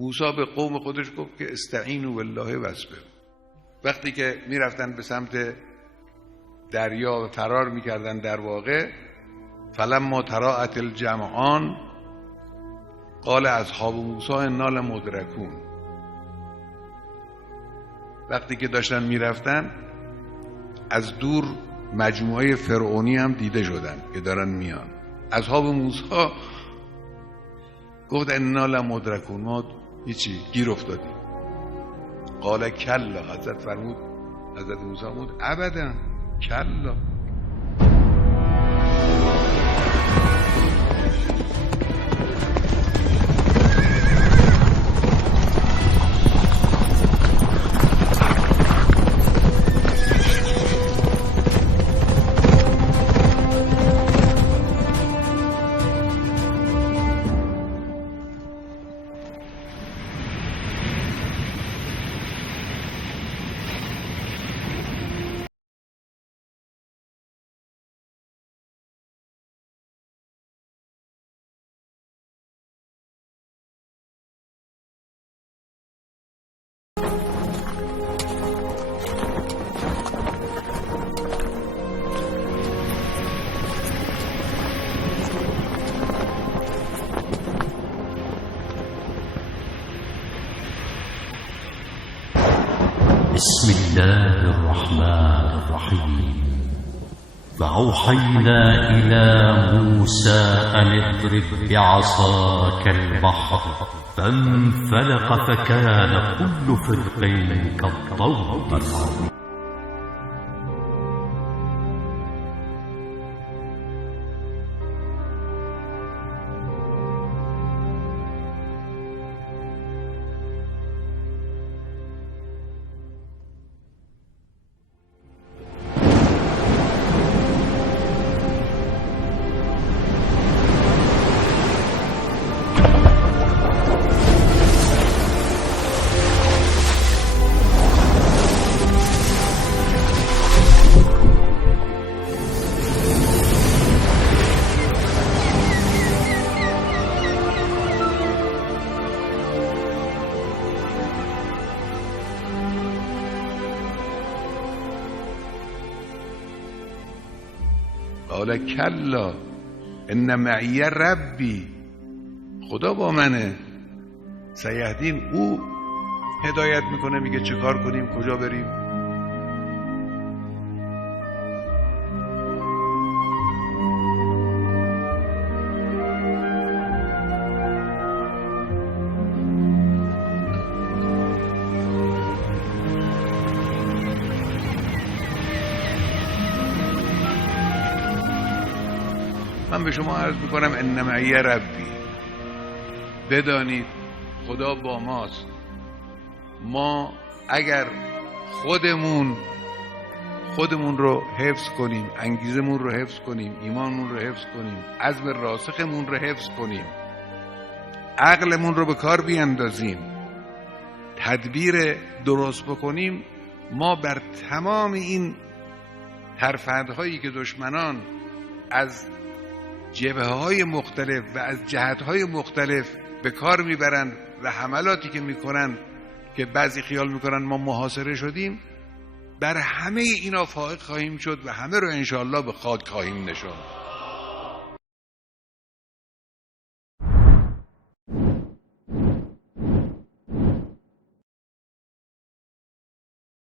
موسی به قوم خودش گفت که استعینوا بالله واصبروا. وقتی که میرفتن به سمت دریا و فرار میکردن، در واقع فلما تراءت الجمعان قال اصحاب موسی انا لمدرکون. وقتی که داشتن میرفتن از دور مجموعه فرعونی هم دیده شدن که دارن میان. اصحاب موسی گفت انا لمدرکون، ما هیچی گیر افتادیم. قال کلا، حضرت فرمود، حضرت موسی فرمود ابدا کلا. بسم الله الرحمن الرحيم. فأوحينا إلى موسى أن اضرب بعصاك البحر فانفلق فكان كل فرق كالطود العظيم. قال کلا ان معی ربی، خدا با منه. سیهدین، او هدایت میکنه، میگه چه کار کنیم، کجا بریم. من به شما عرض میکنم ان معی ربی، بدانید خدا با ماست. ما اگر خودمون رو حفظ کنیم، انگیزمون رو حفظ کنیم، ایمانمون رو حفظ کنیم، عزم راسخمون رو حفظ کنیم، عقلمون رو به کار بیاندازیم، تدبیر درست بکنیم، ما بر تمام این ترفندهایی که دشمنان از جبهه‌های مختلف و از جهت‌های مختلف به کار میبرند و حملاتی که میکنن که بعضی خیال میکنن ما محاصره شدیم، بر همه اینا فائق خواهیم شد و همه رو انشاءالله به خاک خواهیم نشاند.